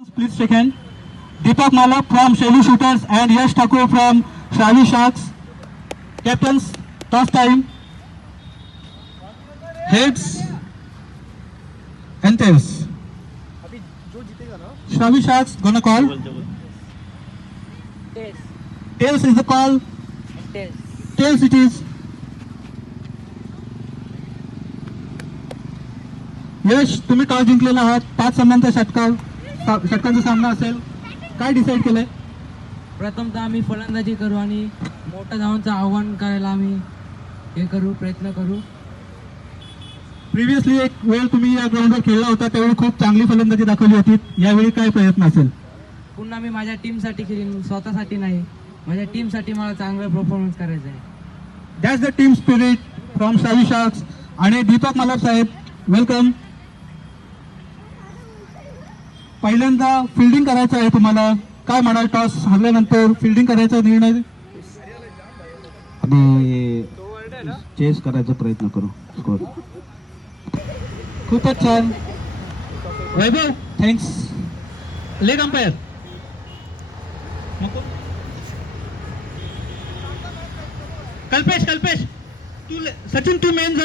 Please shake hand. Deepak Malak from Shailu Shooters and Yash Thakur from Shravi Sharks. Captains, toss time. Heads and tails. Shravi Sharks gonna call. Tails. Tails is the call. Tails. Tails it is. यश तुम्ही toss जिंकलेला आहात. 5 सामन्यांचा षटकांचा सामना असेल. काय decide केलंय? प्रथमतः आम्ही फलंदाजी करू आणि मोठ्या धावांचं आव्हान करायला आम्ही हे करू, प्रयत्न करू. प्रिव्हियसली एक वेळ तुम्ही या ग्राउंडवर खेळला होता, त्यावेळी खूप चांगली फलंदाजी दाखवली होती. यावेळी काय प्रयत्न असेल? पुन्हा मी माझ्या टीमसाठी खेळीन, स्वतःसाठी नाही. माझ्या टीमसाठी मला चांगलं परफॉर्मन्स करायचं आहे. That's the team spirit from शावी sharks. आणि दीपक मालक साहेब, वेलकम. पहिल्यांदा फिल्डिंग करायचं आहे तुम्हाला. काय म्हणाल, टॉस हरल्यानंतर फिल्डिंग करायचा निर्णय? आणि चेस करायचा प्रयत्न करू. स्कोर खूपच छान. वैभव, थँक्स. लेग अंपायर कल्पेश तू सचिन तू मेन.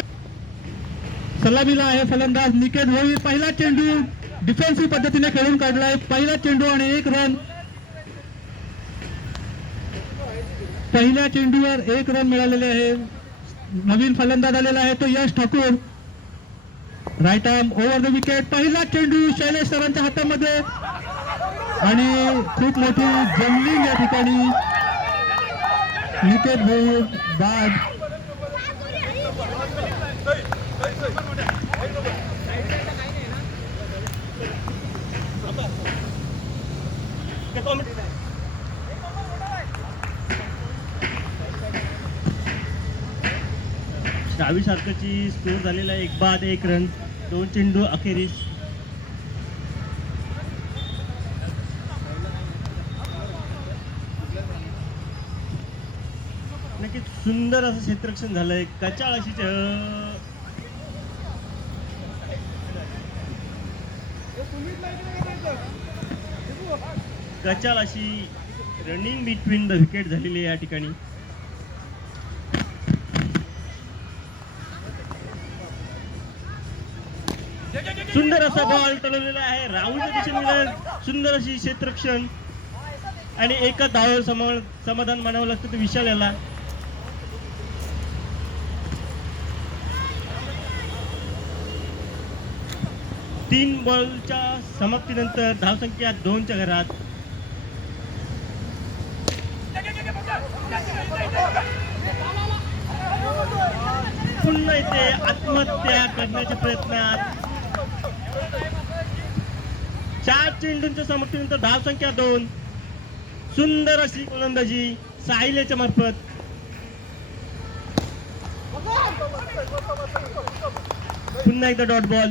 सलामीला आहे फलंदाज निकेत भोई. पहिला चेंडू डिफेन्सिव्ह पद्धतीने खेळून काढलाय. पहिला चेंडू आणि 1 रन. पहिल्या चेंडूवर 1 रन मिळालेले आहे. नवीन फलंदाज आलेला आहे तो Yash Thakur. Right arm over the wicket. पहिला चेंडू शैलेश सरांच्या हातामध्ये आणि खूप मोठी जमलिंग या ठिकाणी. निकेत भोई बाद. शावी शार्कची स्कोर झालेला आहे 1 बाद 1 रन 2 चेंडू अखेरीस. नक्कीच सुंदर असं क्षेत्ररक्षण झालंय. कचाळ अशी कचाळ अशी रनिंग बिटवीन द विकेट झालेली आहे या ठिकाणी. सुंदर असा बॉल टळवलेला आहे. राहुलच्या दिशेने सुंदर अशी क्षेत्ररक्षण आणि एका धावावर समाधान मानावं लागतं ते विशाल याला. तीन बॉलच्या समाप्तीनंतर धावसंख्या 2च्या घरात. पुन्हा इथे आत्महत्या करण्याच्या प्रयत्नात. 4 चेंडूंच्या समाप्तीनंतर धावसंख्या 2. सुंदर अशी गोलंदाजी साहिलच्या मार्फत. पुन्हा एकदा डॉट बॉल.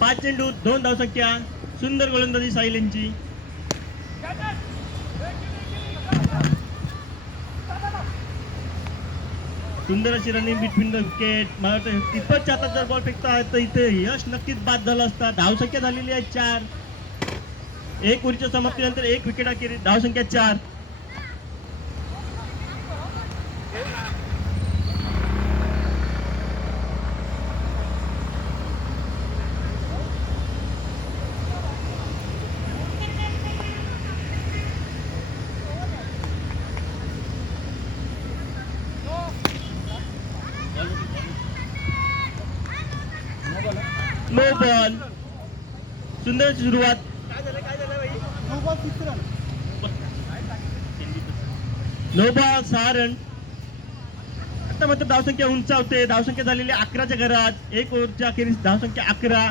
5 चेंडू 2 धावसंख्या. सुंदर गोलंदाजी साहिल यांची. सुंदर अशी रनिंग बिटवीन द विकेट. मला वाटतं टिपच्या हातात जर बॉल फेकता तर इथे यश नक्कीच बाद झाला असता. धावसंख्या झालेली आहे 4. 1 ओव्हरच्या समाप्तीनंतर 1 विकेट अखेरीस धावसंख्या 4. No ball. सुंदर सुरुवात. No ball 6 run. आता मात्र धावसंख्या उंचावते. धावसंख्या झालेली 11च्या घरात. 1 ओव्हरच्या अखेरीस धावसंख्या 11.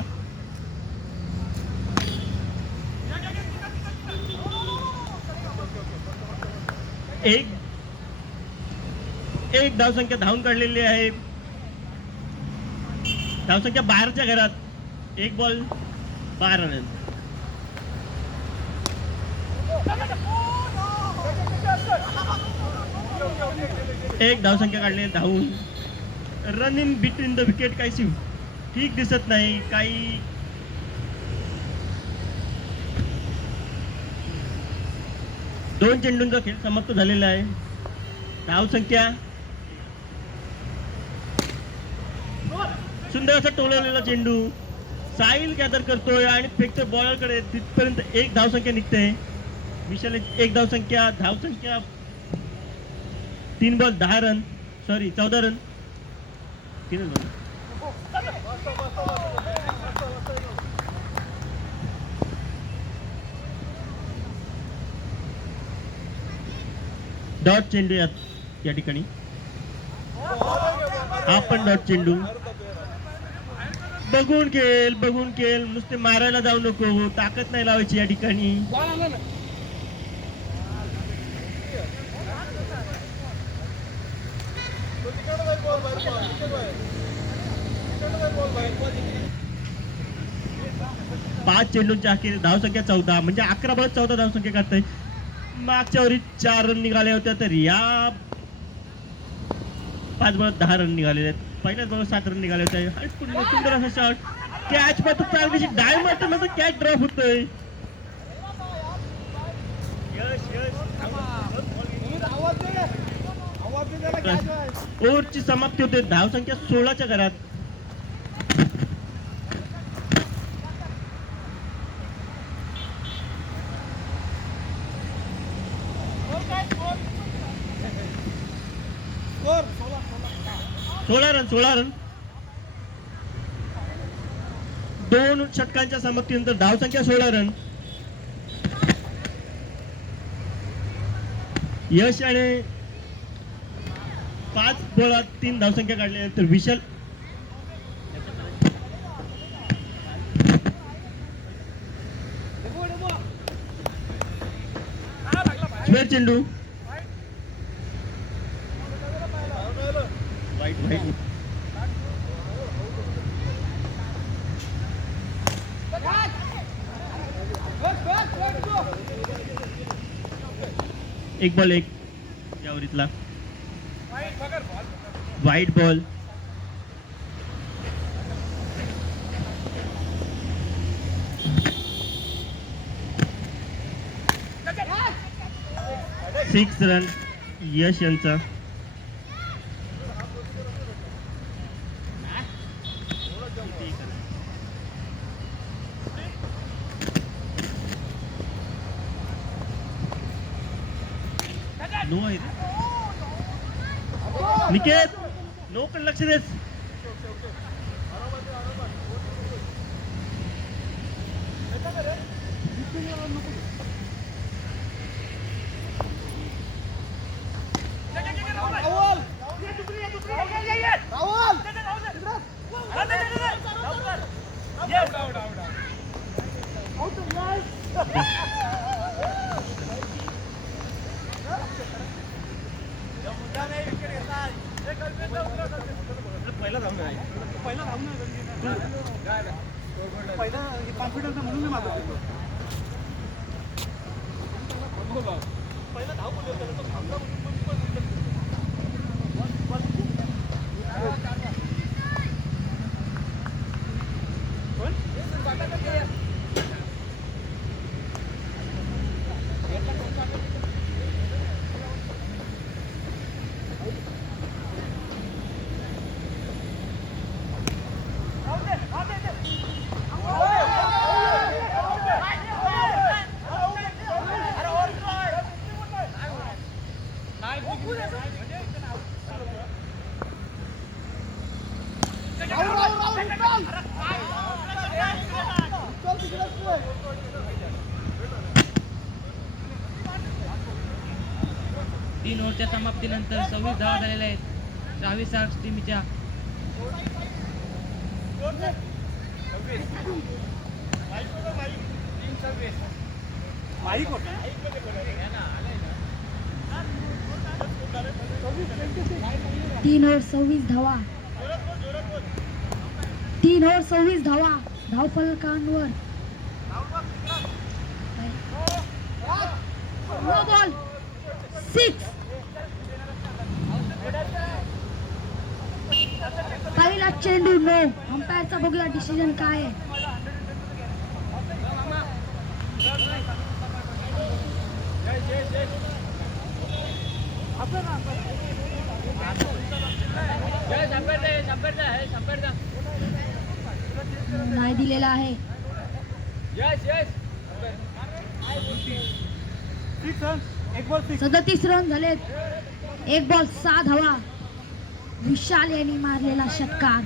एक धावसंख्या धावून काढलेली आहे. धावसंख्या 12च्या घरात. 1 बॉल 12 रन. एक धावसंख्या काढली धावून. रनिंग बिटवीन द विकेट काही ठीक दिसत नाही. काही 2 चेंडूंचा खेळ समाप्त झालेला आहे. धाव संख्या सुंदर असा टोलवलेला चेंडू साहिल गॅदर करतोय आणि फेकतोय बॉलरकडे. तिथपर्यंत 1 धाव संख्या निघते. विशाल 1 धाव संख्या. धाव संख्या 3 ball 10 run, sorry 14 run. 3 ball. Dot चेंडू या ठिकाणी. हा पण डॉट चेंडू. बघून खेळ नुसते मारायला जाऊ नको. ताकद नाही लावायची या ठिकाणी. पाच चेंडूंच्या अखेर धाव संख्या 14 म्हणजे 11 बॉल 14 धाव संख्या काढताय. मागच्या ओव्हरीत 4 रन निघाल्या होत्या तर या 5 बॉल 10 रन निघालेले आहेत. पहिल्याच बॉल 7 रन निघाले होते. आणि पुन्हा सुंदर असा शॉट. कॅच मात्र चांगलीशी डाय मारताना कॅच ड्रॉप होतोय. ओव्हरची समाप्ती होते. धाव संख्या 16च्या घरात. सोळा रन 2 षटकांच्या समाप्तीनंतर धाव संख्या 16 रन. यश आणि 5 बॉलात 3 धाव संख्या काढल्यानंतर विशाल स्क्वेअर चेंडू. वाईट एक बॉल 1 या ओव्हरीतला. वाईट बॉल. सिक्स रन यश यांचा. नो आहे निकेत. नो कडे लक्ष देस. कॉन्फिडन्स म्हणून मी माझा पहिला धाव तीन ओव्हरच्या समाप्तीनंतर 26 धावा झालेल्या आहेत रावी शार्क्स टीमच्या. तीन ओव्हर 26 धावा. 3 ओव्हर 26 धावा. धाव फलकांवर नो बॉल 6. पहिला चेंडू नो. अंपायरचा बघूया डिसिजन काय आहे. जय नाही दिलेला आहे. 37 रन झालेत. 1 बॉल 6 धावा. विशाल यांनी मारलेला षटकार.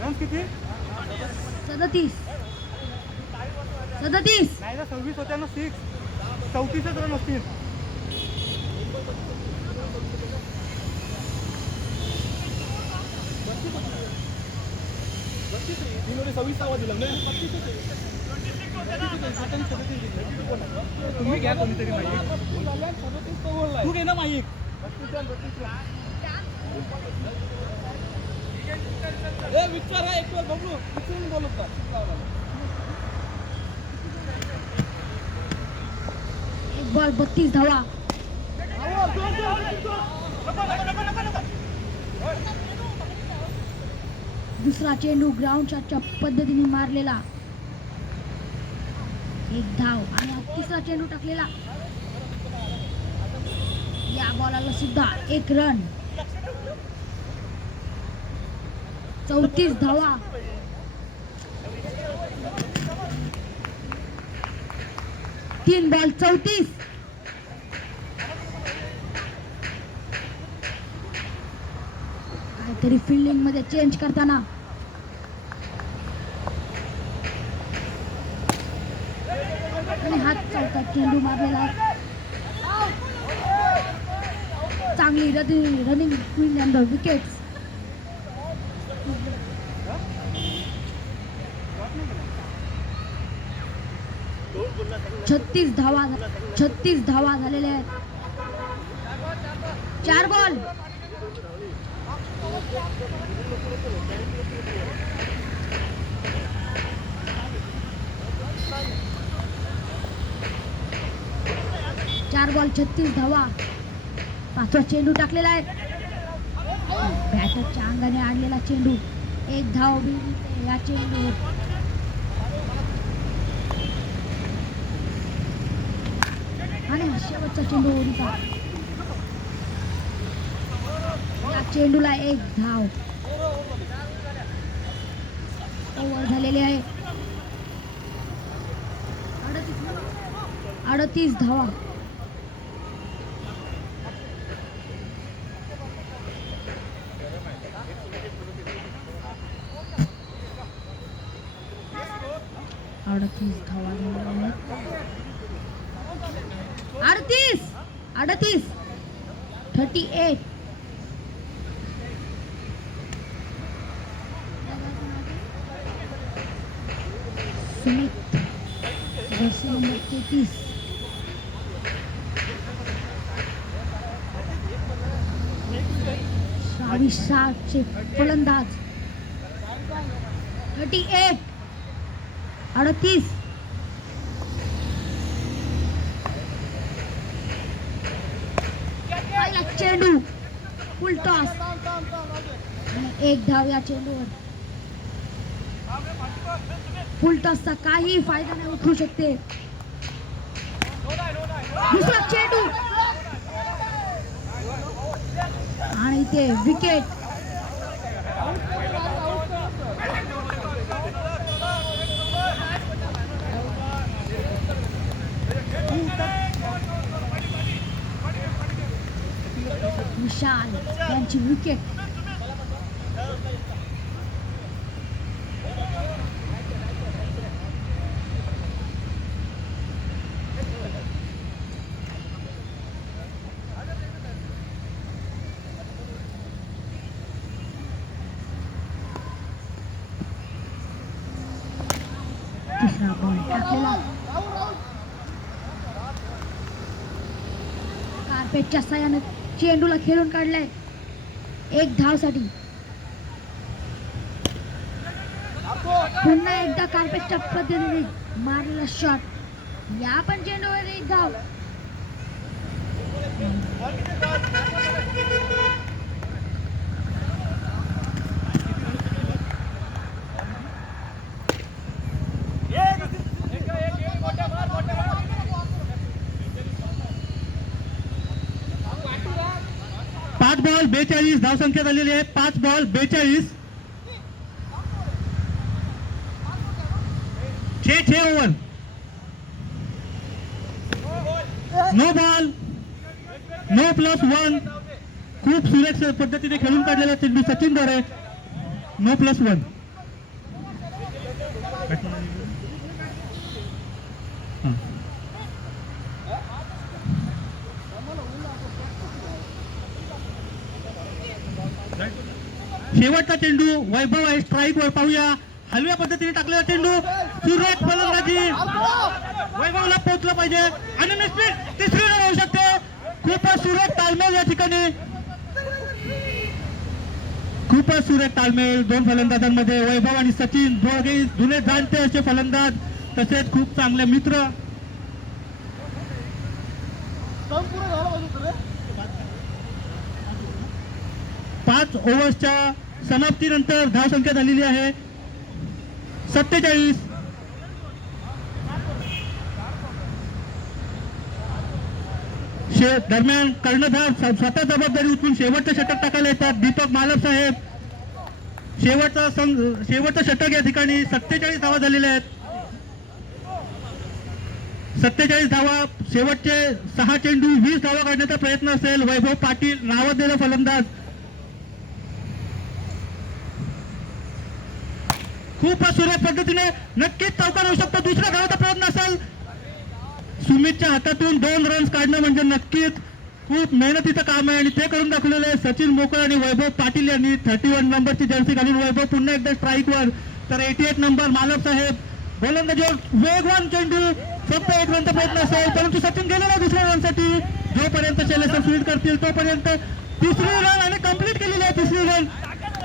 37 26 होत्या ना 34 रन असतील. तुम्ही घ्या कोणीतरी तू घे ना माईक. विचार आहे एक बघू बोलत. 1 बॉल 32 धावा. दुसरा चेंडू ग्राउंड शॉटच्या पद्धतीने मारलेला. 1 धाव आणि हा तिसरा चेंडू टाकलेला. या बॉलाला सुद्धा 1 रन. 34 धावा. तीन बॉल 34. काहीतरी फिल्डिंग मध्ये चेंज करताना. आणि हा चौथा चेंडू मारलेला आहे. चांगली रनिंग क्वीन अंडर विकेट्स. 36 धावा झालेल्या आहेत. 4 बॉल. चार बॉल 36 धावा. 5वा चेंडू टाकलेला आहे. बॅटरच्या अंगाने आणलेला चेंडू. 1 धाव मिळते या चेंडूवर. आणि शेवटचा चेंडू ओढीचा. या चेंडूला 1 धाव. ओव्हर झालेले आहे. 38 धावा. अडतीस 38. Sumit Jersey number 33. चे फलंदाज. 38. 38. चेंडू फुल टॉस आणि 1 धाव या चेंडूवर. फुल टॉसचा काही फायदा नाही उठू शकते. दुसरा चेंडू आणि ते विकेट. विशाल यांची विकेट. तिसरा बॉल टाकलेला. कार्पेटच्या साह्याने चेंडूला खेळून काढलाय 1 धावसाठी. पुन्हा एकदा कार्पेटच्या पद्धतीने मारलेला शॉट. या पण चेंडूवर 1 धाव. बॉल 42 धावसंख्या झालेली आहे. 5 ball 42. 6 over. No ball, no +1. खूप सुरेख पद्धतीने खेळून काढलेला चेंडू सचिन द्वारे. नो +1. शेवटचा चेंडू वैभव आहे स्ट्राईक वर. पाहूया हलव्या पद्धतीने टाकलेला चेंडू. सुरेख फलंदाजी. वैभवला पोहोचलं पाहिजे आणि निश्चित तिसरी रन होऊ शकते. खूपच सुरेख तालमेल या ठिकाणी. खूपच सुरेख तालमेल दोन फलंदाजांमध्ये. वैभव आणि सचिन दोघे जुने जाणते असे फलंदाज, तसेच खूप चांगले मित्र. पाच ओव्हर्सच्या समाप्तीनंतर धावसंख्या झालेली आहे 47. दरम्यान कर्णधार स्वतः जबाबदारी उचलून शेवटचं षटक टाकायला येतात दीपक मालक साहेब. शेवटचं षटक या ठिकाणी 47 धावा झालेल्या आहेत. 47 धावा. शेवटचे 6 चेंडू 20 धावा काढण्याचा प्रयत्न असेल. वैभव पाटील नावाजलेला फलंदाज. खूपच सुरेख पद्धतीने नक्कीच चौकार होऊ शकतो. दुसऱ्या धावाचा प्रयत्न असेल. सुमितच्या हातातून 2 रन्स काढणं म्हणजे नक्कीच खूप मेहनतीचं काम आहे आणि ते करून दाखवलेलं आहे सचिन मोकळ आणि वैभव पाटील यांनी. 31 नंबरची जर्सी घालून वैभव पुन्हा एकदा स्ट्राईकवर. तर 88 नंबर मालक साहेब गोलंदाजीवर. वेगवान चेंडू. फक्त 1 रनचा प्रयत्न असेल, परंतु सचिन गेलेला दुसऱ्या रनसाठी. जोपर्यंत शैलेश स्वीट करतील तोपर्यंत तिसरी रन आणि कंप्लीट केलेली आहे तिसरी रन.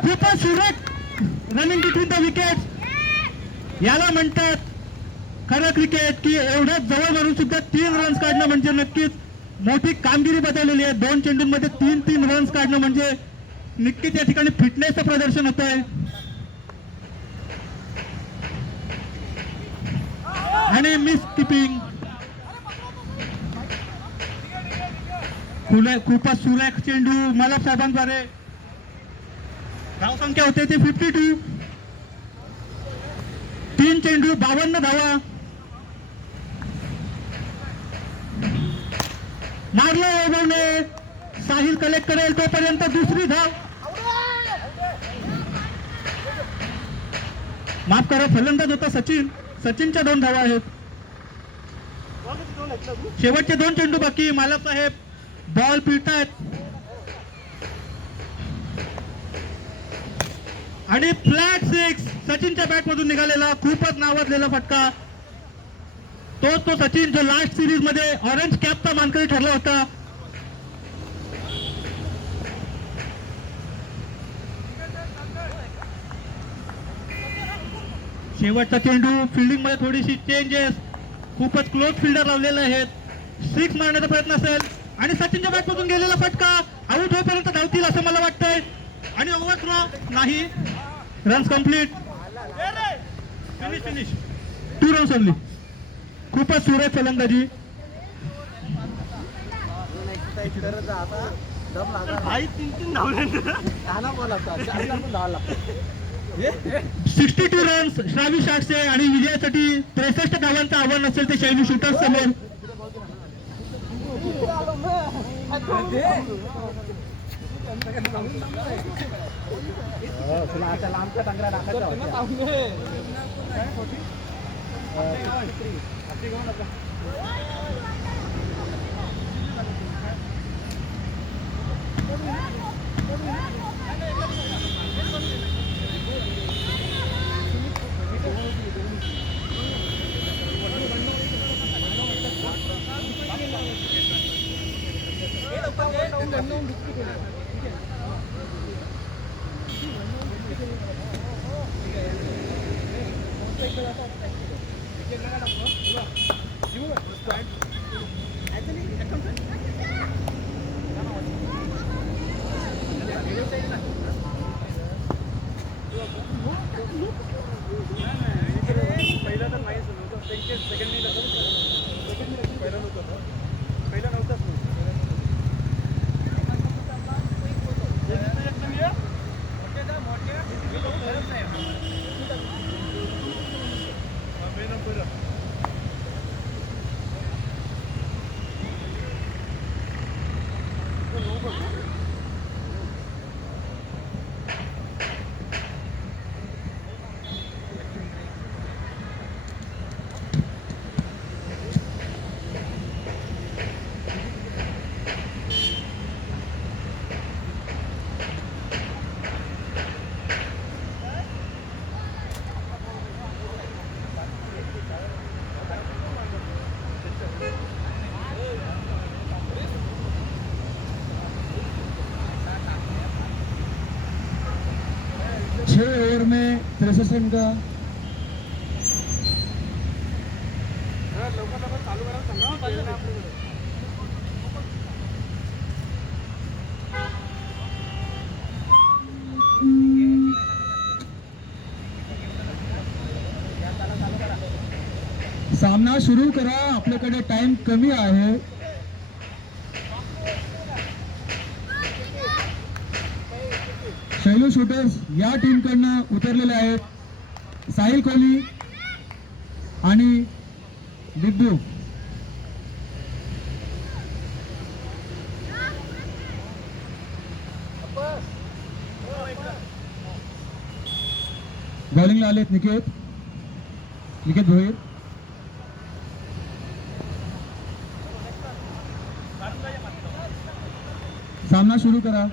खूपच सुरेख रनिंग बिटवीन द विकेट. याला म्हणतात खरं क्रिकेट की एवढ्या जवळ मारून सुद्धा 3 रन्स काढणं म्हणजे नक्कीच मोठी कामगिरी बजावलेली आहे. 2 चेंडूंमध्ये 3 रन्स काढणं म्हणजे नक्कीच या ठिकाणी फिटनेसचं प्रदर्शन होत आहे. आणि मिस किपिंग. खूपच सुरेख चेंडू मलक साहेबांद्वारे. धावसंख्या होते ती 52. 3 चेंडू 52 धावा. मारलं वैभवने. साहिल कलेक्ट करेल तोपर्यंत दुसरी धाव. माफ करा, फलंदाज होता सचिन. सचिनच्या 2 धावा आहेत. शेवटचे 2 चेंडू बाकी. मालक साहेब बॉल पिळतायत आणि फ्लॅट 6 सचिनच्या बॅट मधून निघालेला खूपच नावाजलेला फटका. तोच तो सचिन जो लास्ट सिरीज मध्ये ऑरेंज कॅपचा मानकरी ठरला होता. शेवटचा चेंडू. फिल्डिंग मध्ये थोडीशी चेंजेस. खूपच क्लोज फिल्डर लावलेले आहेत. 6 मारण्याचा प्रयत्न असेल आणि सचिनच्या बॅट मधून गेलेला फटका. आऊट होईपर्यंत धावतील असं मला वाटतंय. आणि ओव्हर थ्रो नाही. Runs complete. Finish 2 runs only. खूपच सुरेख फलंदाजी. आई 3 धावले. 62 रन्स श्रावी शाखसे आणि विजयासाठी 63 धावांचं आव्हान असेल ते शैली शूटर्स समोर. 6 ओवर में 63 रन का सामना सुरू करा, आपल्याकडे टाइम कमी आहे. शैलू शूटर्स या टीमकडनं उतरलेले आहेत. साहिल कोहली आणि दिद्दू. बॉलिंगला आलेत निकेत भोईर. सामना सुरू करा.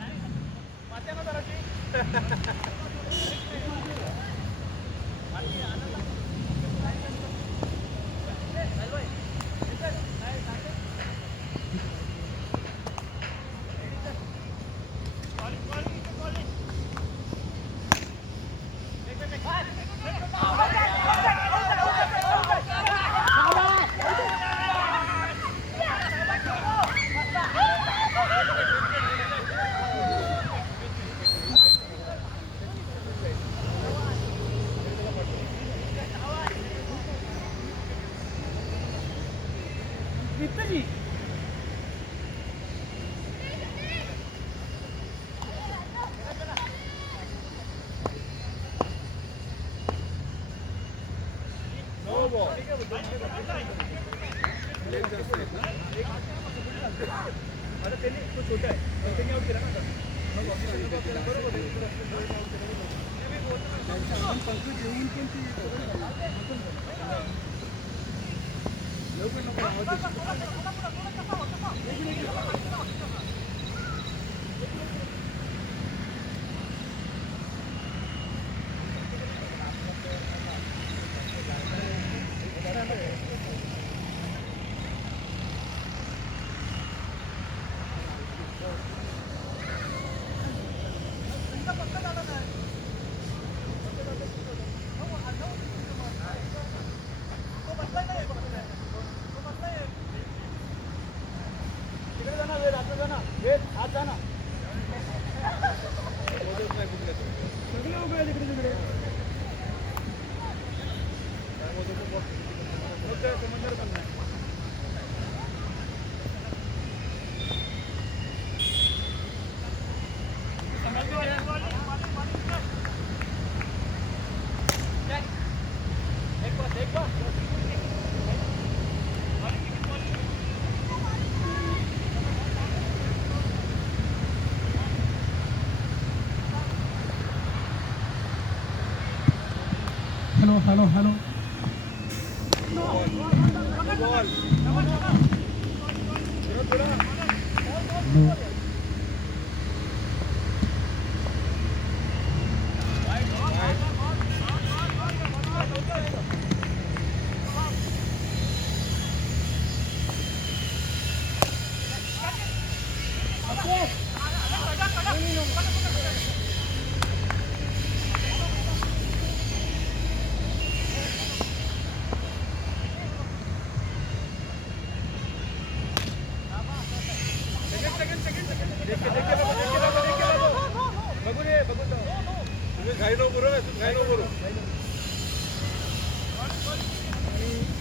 Hello hello.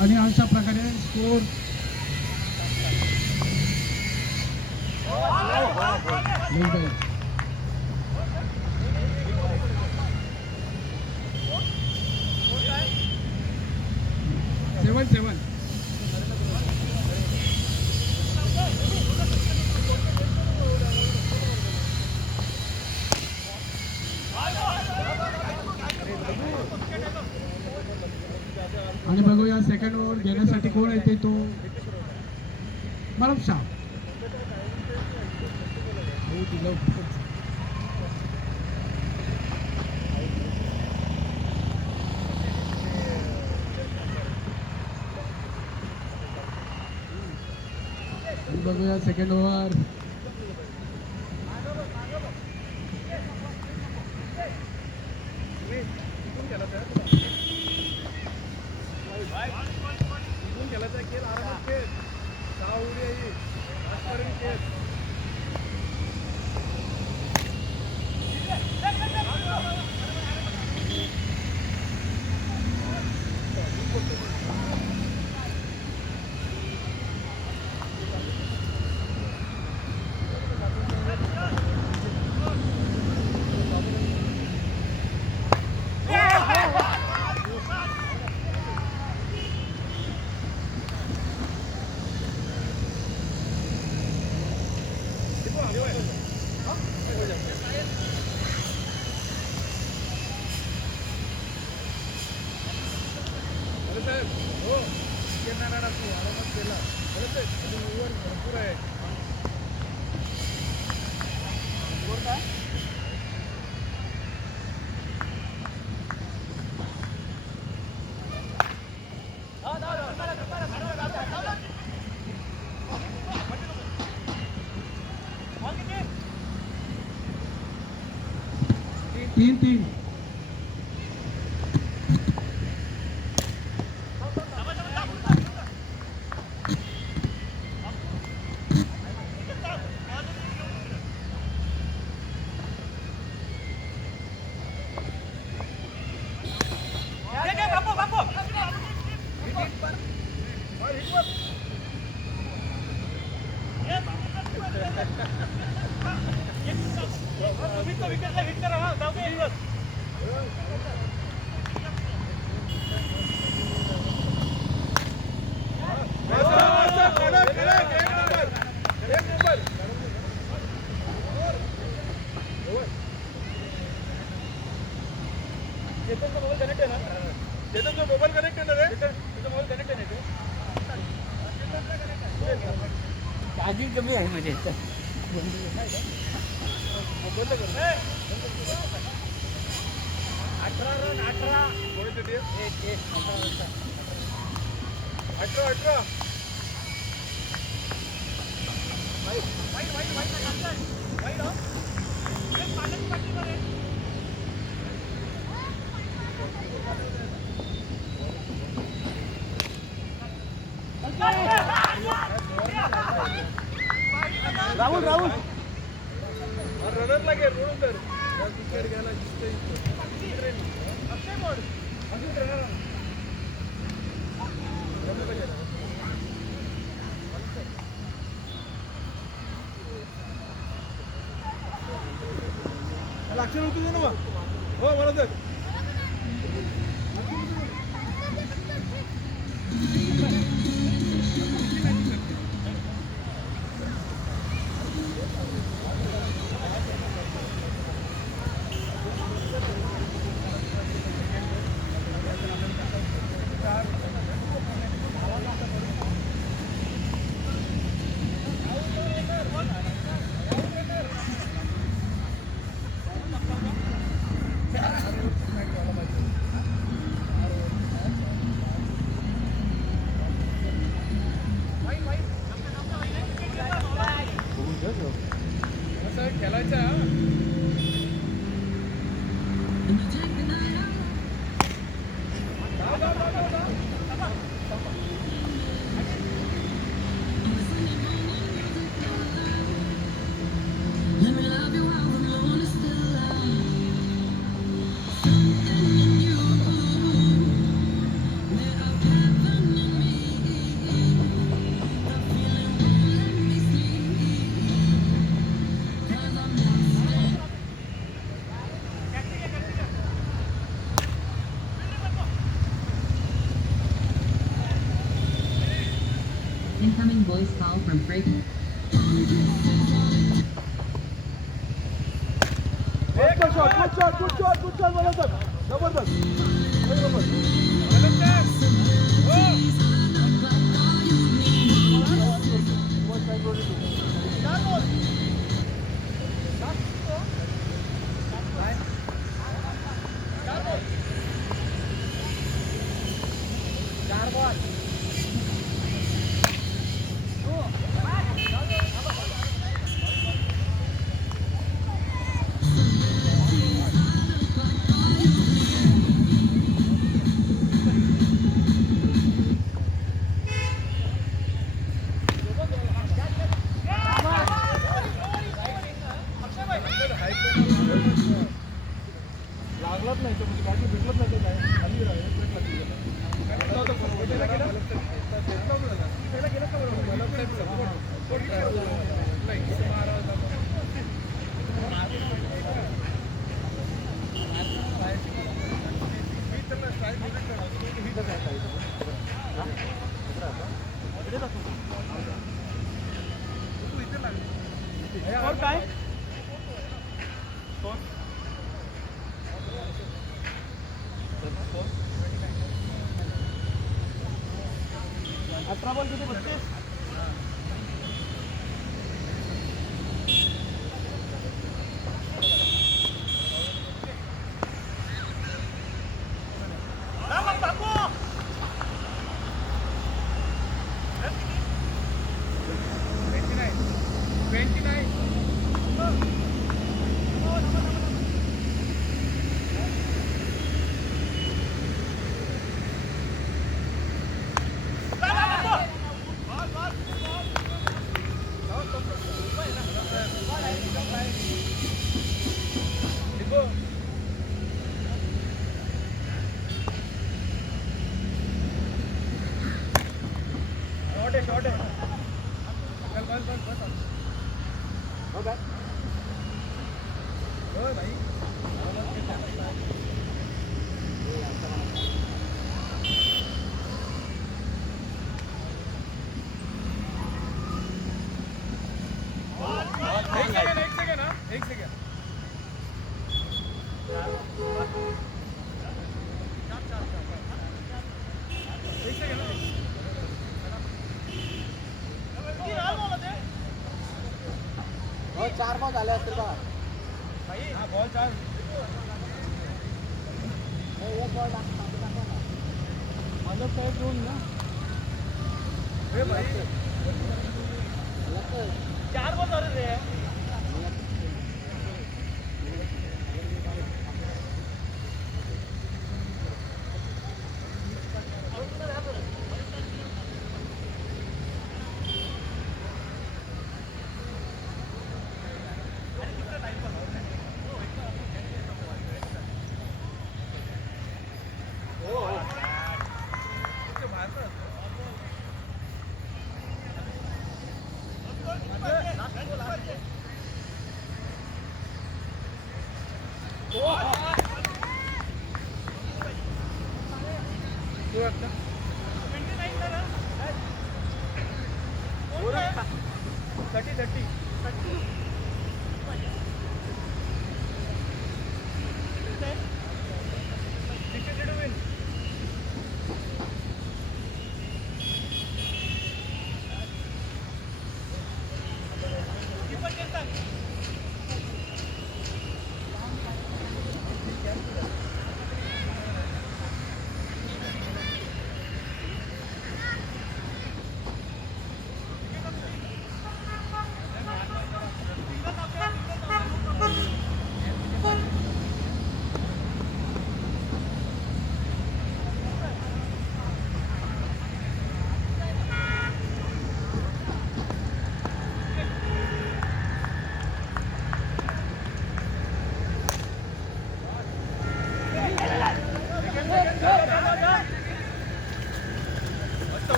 आणि अशा प्रकारे स्कोर सेवन. आणि बघूया सेकंड ओव्हर घेण्यासाठी कोण येते तो मलम शाह. बघूया सेकंड ओव्हर. तीन तीन चार्जिंग कमी आहे म्हणजे राहुल राहुल लक्ष होती ना हो बरोबर Incoming voice call from Frank. Good shot, well done. Zabardast.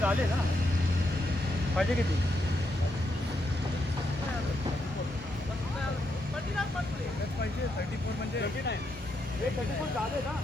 झाले ना पाहिजे किती पाहिजे 34 म्हणजे 34 झाले ना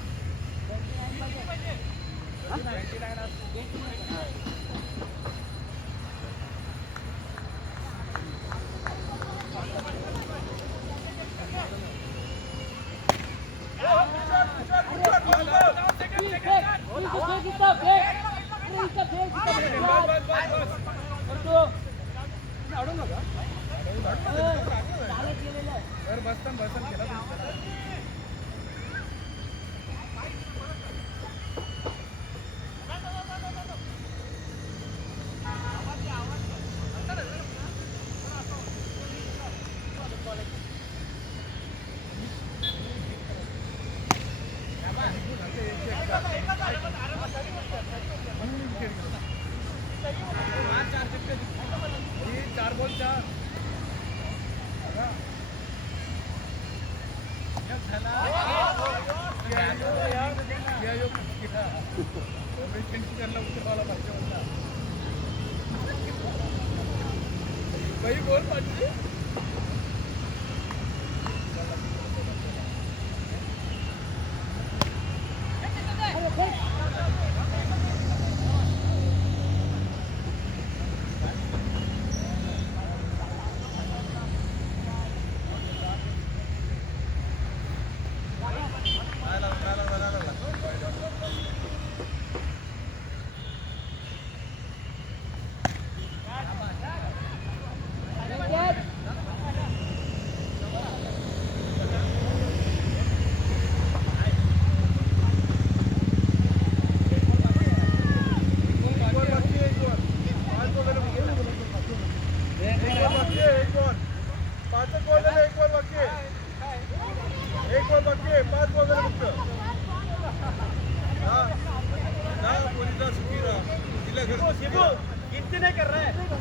गिनती नहीं कर रहा है